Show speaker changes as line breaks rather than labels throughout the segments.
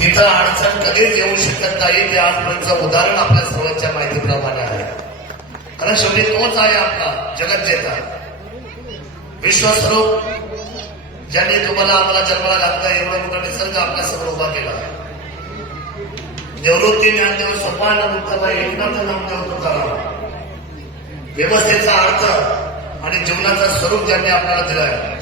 तिथं अडचण कधीच येऊ शकत नाही. ते आजपर्यंत उदाहरण आपल्या सर्वांच्या माहितीप्रमाणे आहे. कारण शेवटी तोच आहे आपला जगत जेता विश्वस्वरूप ज्यांनी तुम्हाला आपला जन्माला घातला एवढा मोठा निसर्ग आपल्यासमोर उभा केला. निवृत्ती ज्ञानदेव सोपान मुक्तबाई एकनाथ नामदेव तुकाराम. व्यवस्थेचा अर्थ आणि जीवनाचं स्वरूप ज्यांनी आपल्याला दिलाय.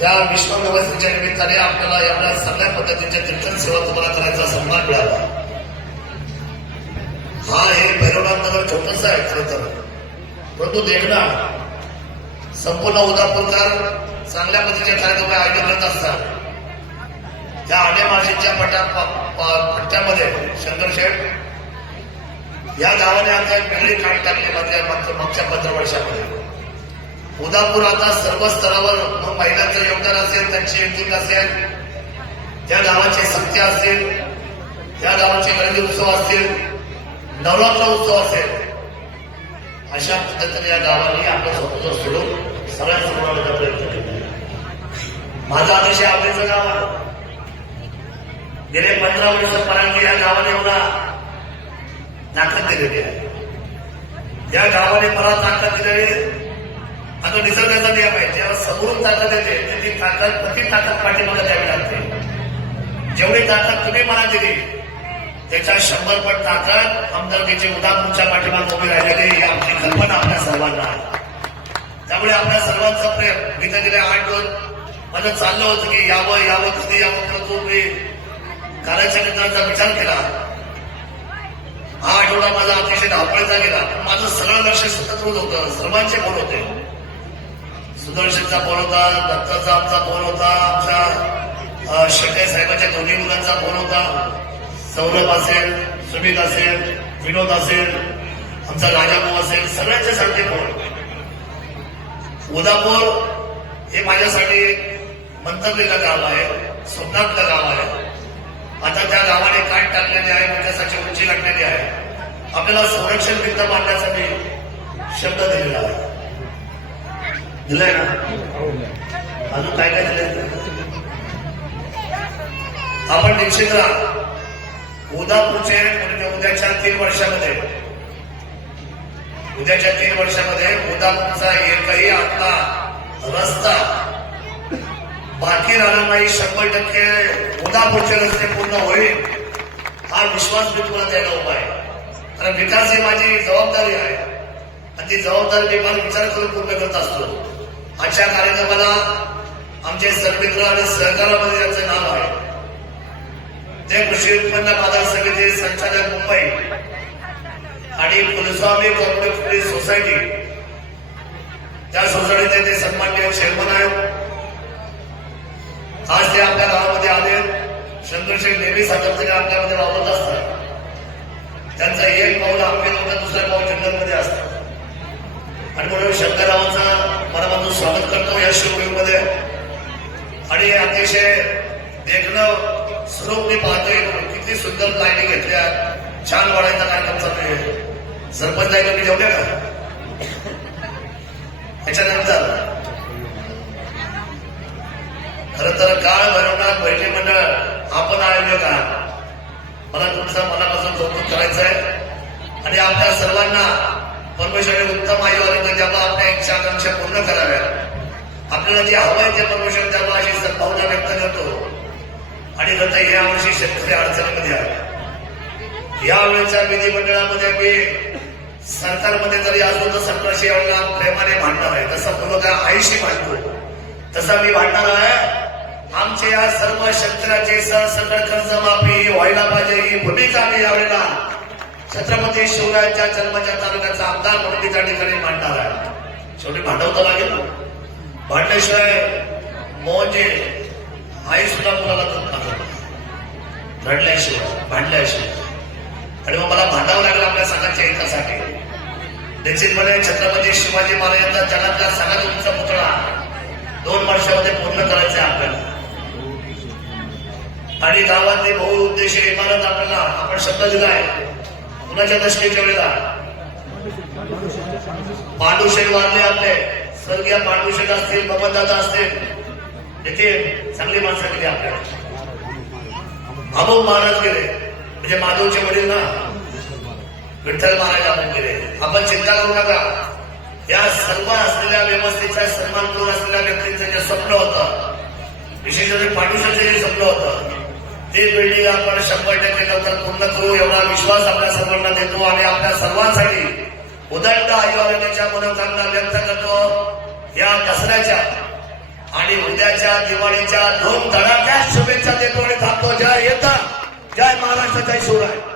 त्या विश्व व्यवस्थेच्या निमित्ताने आपल्याला एवढ्या सगळ्या पद्धतीच्या कीर्तन सेवा तुम्हाला करायचा सन्मान मिळाला. हा हे भैरवनाथ नगर छोटस आहे खरं तर. परंतु देखणार संपूर्ण उदापूरकर चांगल्या पद्धतीचे कार्यक्रम आयोजन करत असतात. त्या आणेमाशीच्या पट्ट्या पट्ट्यामध्ये शंकरशेठ या गावाने आता एक वेगळी काढ टाकली मागच्या मागच्या पंधरा वर्षामध्ये. उदापूर आता सर्व स्तरावर मग महिलांचं योगदान असेल त्यांची एकजूट असेल त्या गावाचे सत्य असतील त्या गावाचे गणेश उत्सव असतील नवरात्र उत्सव असेल अशा पद्धतीने या गावाने आपलं स्वतंत्र सोडून सगळ्या सोडवण्याचा प्रयत्न केला माझं अतिशय आवडीचं गाव आहे. गेले पंधरा वर्षापर्यंत या गावाने एवढा ताकद दिलेली आहे. या गावाने मला ताकद दिलेली आता निसर्गाचा नियम आहे. जेव्हा समोरून ताकद येते तर ती ताकद प्रति ताकद पाठीमागे द्यावी लागते. जेवढी ताकद तुम्ही मला दिली त्याच्या शंभर पट ताकद आमदारकीची उदापूरच्या पाठीमागे उभे राहिलेले ही आमची कल्पना आपल्या सर्वांना आहे. त्यामुळे आपल्या सर्वांचा प्रेम. मी तर गेले आठ दोन. मला चाललं होतं की यावं यावं कधी यावं परंतु मी कार्याच्या मित्रांचा विचार केला. हा आठवडा माझा अतिशय धावपळीचा गेला. माझं सगळं लक्ष सतत होत होतं. सर्वांचे बोल होते. सुदर्शनचा फोन होता दत्ताचा आमचा फोन होता आमच्या शेटे साहेबांच्या दोन्ही मुलांचा फोन होता. सौरभ असेल सुमित असेल विनोद असेल आमचा राजाभाऊ असेल सगळ्यांचे सारखे फोन. उदापूर हे माझ्यासाठी मंतरलेलं गाव आहे स्वप्नातलं गाव आहे. आता त्या गावाने काट टाकलेली आहे विकासाची उंची लागलेली आहे. आपल्याला संरक्षण भिंत मांडण्यासाठी शब्द दिलेला आहे. दिलंय ना? अजून काय काय दिलंय? आपण निश्चित राहा. उदापूरचे म्हणजे उद्याच्या तीन वर्षामध्ये. उद्याच्या तीन वर्षामध्ये उदापूरचा एकही आपला रस्ता बाकी राहणार नाही शंभर टक्के उदापूरचे रस्ते पूर्ण होईल हा विश्वास मी तुम्हाला द्यायला उभा आहे. कारण विकास ही माझी जबाबदारी आहे. आणि ती जबाबदारी मी मला विचार करून पूर्ण करत असतो. आजच्या कार्यक्रमाला आमचे सर्मित्र आणि सहकारामध्ये यांचं नाव आहे. ते कृषी उत्पन्न बाजार समिती संचालक मुंबई आणि कुलस्वामी कॉपरेटिव्ह सोसायटी त्या सोसायटीचे ते सन्मान्य चेअरमन आहेत. आज ते आपल्या गावामध्ये आले. शंकरशेठ नेहमी सातत्याने आपल्यामध्ये वावरत असतात. त्यांचा एक पाऊल आंबे दुसरा पाऊल जंगलमध्ये असतात. आणि म्हणून शंकररावांचा मनापासून स्वागत करतो या शिवगीमध्ये आणि अतिशय देखणं स्वरूप मी पाहतोय. किती सुंदर लाईनी घेतल्या. छान वाढायचा कार्यक्रम चालू आहे. सरपंच आहे तुम्ही जेवढ्या का? त्याच्यानंतर खर तर काळ भरवणार पहिले मंडळ आपण आयोजक आहात. मला तुमचं मनापासून कौतुक करायचं आहे आणि आपल्या सर्वांना परमेश्वराने उत्तम आयु आरोग्य द्यावा आपल्या इच्छा आकांक्षा पूर्ण कराव्या. आपल्याला जे हवंय ते परमेश्वर द्यावं अशी सद्भावना व्यक्त करतो. आणि नंतर या वर्षी शेतकरी अडचणीमध्ये आला. यावेळेच्या विधिमंडळामध्ये मी सरकारमध्ये जरी असलो तर सरकारशी एवढा प्रेमाने भांडणार आहे. तसं मुलगा आईशी भांडतो तसा मी भांडणार आहे. आमच्या या सर्व शेतकऱ्याची सरसकट कर्जमाफी व्हायला पाहिजे ही भूमिका आम्ही यावेळेला छत्रपती शिवरायांच्या जन्माच्या तालुक्याचा आमदार म्हणून त्या ठिकाणी मांडणार आहे. शेवटी भांडवता लागेल भांडल्याशिवाय मोहनजी आई सुद्धा मुलाला दूध टाकत रडल्याशिवाय भांडल्याशिवाय. आणि मग मला भांडावं लागलं आपल्या सगळ्यांच्या हितासाठी निश्चितपणे छत्रपती शिवाजी महाराजांचा जगातला सगळ्यात उंच पुतळा दोन वर्षामध्ये पूर्ण करायचा आहे आपल्याला. आणि गावातली बहुउद्देशीय इमारत आपल्याला आपण शब्द दिला आहे कुणाच्या दशमीच्या वेळेला. पांडुशे वारले आपले. स्वर्गीय पांडुशे असतील बबनदादा असतील. इथे चांगली माणसं गेली आपल्याला. अबो महाराज गेले. म्हणजे माधवचे वडील ना? विठ्ठल महाराज आपण गेले. आपण चिंता करू नका. या सर्व असलेल्या व्यवस्थेच्या सन्मान करून असलेल्या व्यक्तींचं जे स्वप्न होतं विशेषतः म्हणजे जे स्वप्न होतं ते बिल्डिंग आपण शंभर टक्के लवकर पूर्ण करू. एवढा विश्वास आपल्या सर्वांना देतो आणि आपल्या सर्वांसाठी उदंड आयुर्वेदाच्या मनोकामना व्यक्त करतो. या दसऱ्याच्या आणि उद्याच्या दिवाळीच्या दोन धडाक्यात शुभेच्छा देतो आणि थांबतो. जय येता जय महाराष्ट्र. जय शिवराय.